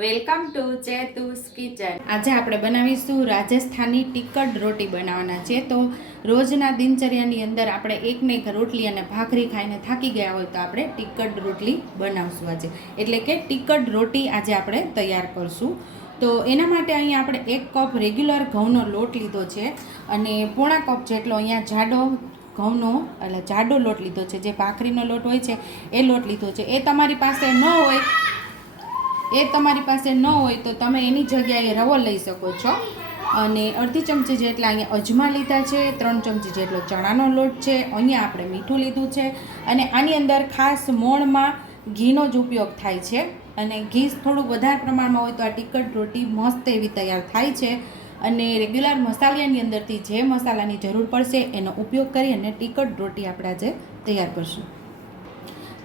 Welcome to ચેતુસ kitchen. આજે આપણે બનાવીશું રાજસ્થાની ટિક્કડ રોટી બનાવવાના છે। તો રોજના દિનચર્યાની અંદર આપણે એકને એક રોટલી અને ભાખરી ખાઈને થાકી ગયા હોય તો આપણે ટિક્કડ રોટલી બનાવશું આજે, એટલે કે ટિક્કડ રોટી આજે આપણે તૈયાર કરશું। તો એના માટે અહીંયા આપણે 1 કપ રેગ્યુલર ઘઉંનો લોટ લીધો છે અને પોણા કપ જેટલો અહીંયા જાડો ઘઉંનો એટલે જાડો લોટ લીધો છે, જે ભાખરીનો લોટ હોય છે એ લોટ લીધો છે। એ તમારી પાસે ન હોય તો તમે એની જગ્યાએ રવો લઈ શકો છો। અને અડધી ચમચી જેટલા અહીંયા અજમા લીધા છે, 3 ચમચી જેટલો ચણાનો લોટ છે, અહીંયા આપણે મીઠું લીધું છે અને આની અંદર ખાસ મોણમાં ઘીનો જ ઉપયોગ થાય છે અને ઘી થોડુંક વધારે પ્રમાણમાં હોય તો આ ટિક્કડ રોટી મસ્ત એવી તૈયાર થાય છે। અને રેગ્યુલર મસાલાની અંદરથી જે મસાલાની જરૂર પડશે એનો ઉપયોગ કરી અને ટિક્કડ રોટી આપણે આજે તૈયાર કરશું।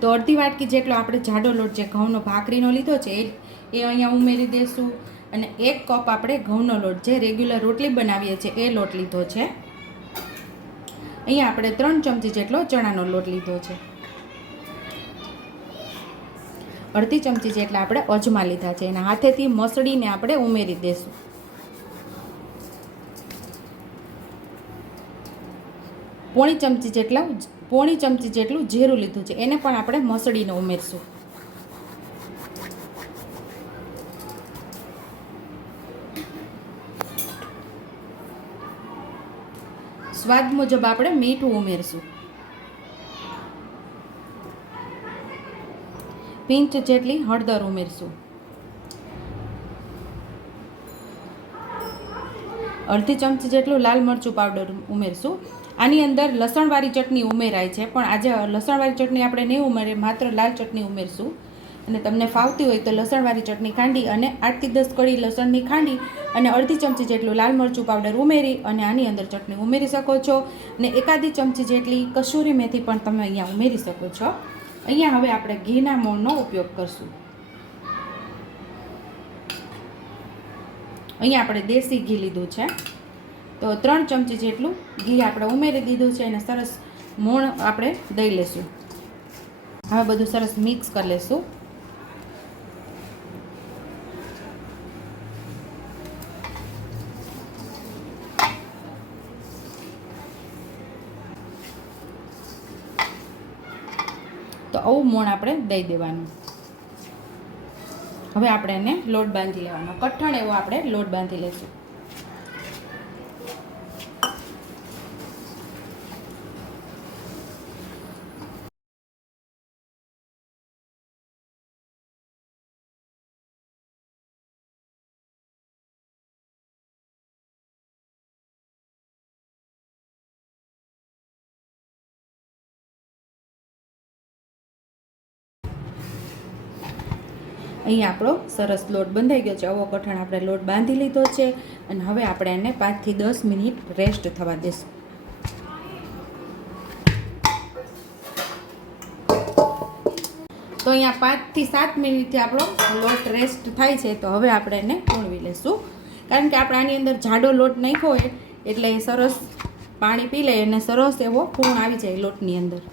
તો અડધી વાટકી જેટલો આપણે જાડો લોટ જે ઘઉંનો ભાખરીનો લીધો છે એ અહીંયા ઉમેરી દઈશું અને 1 કપ આપણે ઘઉંનો લોટ જે રેગ્યુલર રોટલી બનાવીએ છીએ એ લોટ લીધો છે। અહીંયા આપણે 3 ચમચી જેટલો ચણાનો લોટ લીધો છે, અડધી ચમચી જેટલા આપણે અજમા લીધા છે, એના હાથેથી મસળીને આપણે ઉમેરી દઈશું। પોણી ચમચી જેટલું જીરું લીધું છે, એને પણ આપણે મસળીને ઉમેરશું। સ્વાદ મુજબ આપણે મીઠું ઉમેરશું, પિંચ જેટલી હળદર ઉમેરશું, અડધી ચમચી જેટલું લાલ મરચું પાવડર ઉમેરશું। આની અંદર લસણવાળી ચટણી ઉમેરાય છે, પણ આજે લસણવાળી ચટણી આપણે નહીં ઉમેરીએ, માત્ર લાલ ચટણી ઉમેરશું। અને તમને ફાવતી હોય તો લસણવાળી ચટણી ખાંડી અને 8 થી 10 કળી લસણની ખાંડી અને અડધી ચમચી જેટલું લાલ મરચું પાવડર ઉમેરી અને આની અંદર ચટણી ઉમેરી શકો છો। અને એકાદી ચમચી જેટલી કસૂરી મેથી પણ તમે અહીંયા ઉમેરી શકો છો। અહીંયા હવે આપણે ઘીના મોણનો ઉપયોગ કરશું। અહીંયા આપણે દેશી ઘી લીધું છે, તો 3 ચમચી જેટલું ઘી આપણે ઉમેરી દીધું છે અને સરસ મોણ આપણે દઈ લેશું। હવે બધું સરસ મિક્સ કરી લેશું। તો આવું મોણ આપણે દઈ દેવાનું। હવે આપણે એને લોટ બાંધી લેવાનો, કઠણ એવો આપણે લોટ બાંધી લઈશું। અહીં આપણો સરસ લોટ બંધાઈ ગયો છે, આવો કઠણ આપણે લોટ બાંધી લીધો છે અને હવે આપણે એને 5 થી 10 મિનિટ રેસ્ટ થવા દઈશું। તો અહીંયા 5 થી 7 મિનિટથી આપણો લોટ રેસ્ટ થાય છે, તો હવે આપણે એને પૂણવી લઈશું। કારણ કે આપણે આની અંદર જાડો લોટ નાખ્યો હોય એટલે સરસ પાણી પી લે અને સરસ એવો પૂણ આવી જાય લોટની અંદર।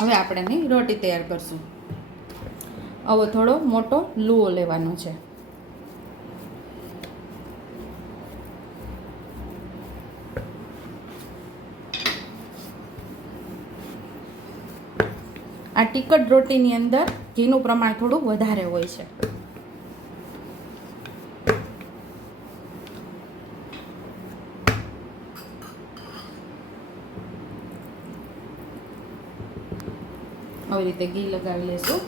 હવે આપણે એની રોટી તૈયાર કરશું। આવો થોડો મોટો લુઓ લેવાનો છે, આ ટિક્કડ રોટીની અંદર ઘીનું પ્રમાણ થોડું વધારે હોય છે। આવી રીતે ઘી લગાવી લેશું।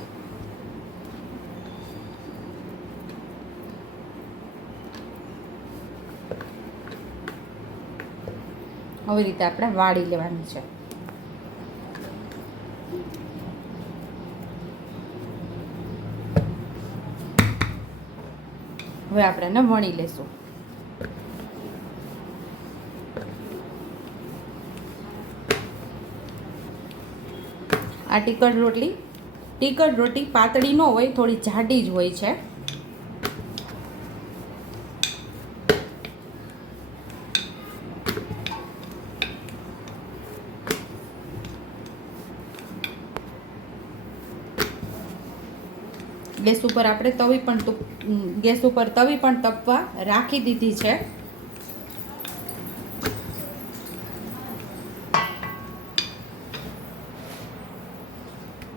આવી રીતે આપણે વાળી લેવાનું છે। હવે આપણે એને વણી લેશું। આ ટિક્કડ રોટલી ટીકડ રોટી પાતળી ન હોય, થોડી જાડી જ હોય છે. ગેસ ઉપર આપણે તવી પણ તપવા રાખી દીધી છે.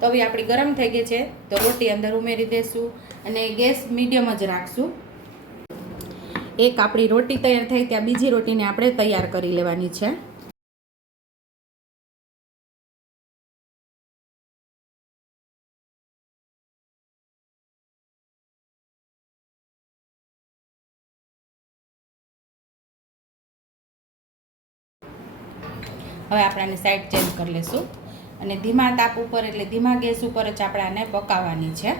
તવી આપણી ગરમ થઈ ગઈ છે તો રોટી અંદર ઉમેરી દેશું અને ગેસ મીડિયમ જ રાખશું. એક આપણી રોટી તૈયાર થઈ ત્યાં બીજી રોટીને આપણે તૈયાર કરી લેવાની છે. હવે આપણે આને સાઈડ ચેન્જ કરી લઈશું અને ધીમા તાપ ઉપર એટલે ધીમા ગેસ ઉપર જ આપણે આને પકાવવાની છે.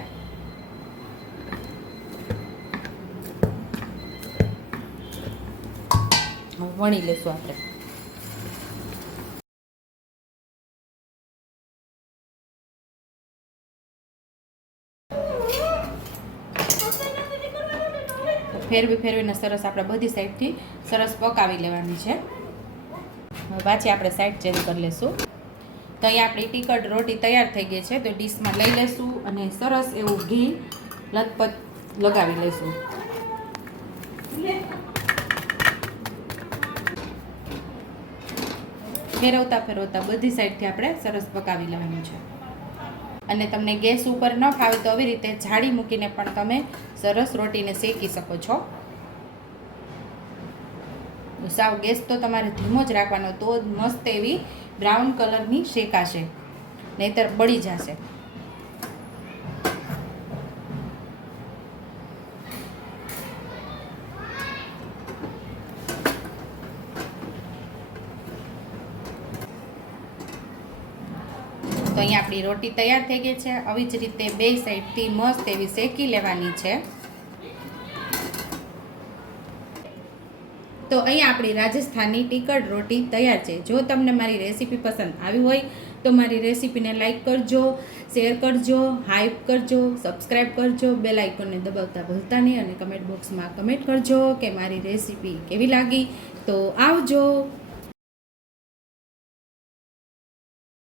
વણી લઈશું આપણે. ફેરવીને સરસ આપણે બધી સાઈડથી સરસ પકાવી લેવાની છે. પાછી આપણે સાઈડ ચેન્જ કરી લઈશું. તો અહીંયા આપણી ટીકડ રોટી તૈયાર થઈ ગઈ છે. તો ડીશમાં લઈ લઈશું અને સરસ એવું ઘી લથપથ લગાવી લઈશું. ફેરવતા બધી સાઈડથી આપણે સરસ પકાવી લેવાનું છે. અને તમને ગેસ ઉપર ન ફાવે તો આવી રીતે જાળી મૂકીને પણ તમે સરસ રોટીને શેકી શકો છો. સાવ ગેસ તો તમારે ધીમો જ રાખવાનો, તો જ મસ્ત એવી બ્રાઉન કલરની શેકાશે, નહીંતર બળી જશે. તો અહીંયા આપણી રોટી તૈયાર થઈ ગઈ છે. આવી જ રીતે બે સાઈડથી મસ્ત એવી શેકી લેવાની છે. તો અહીંયા આપણી રાજસ્થાની ટીકડ રોટી તૈયાર છે. જો તમને મારી રેસીપી પસંદ આવી હોય તો મારી રેસીપીને લાઈક કરજો, શેર કરજો, હાઈપ કરજો, સબસ્ક્રાઈબ કરજો, બેલ આઇકોનને દબાવતા ભૂલતા નહીં અને કમેન્ટ બોક્સમાં કમેન્ટ કરજો કે મારી રેસીપી કેવી લાગી. તો આવજો.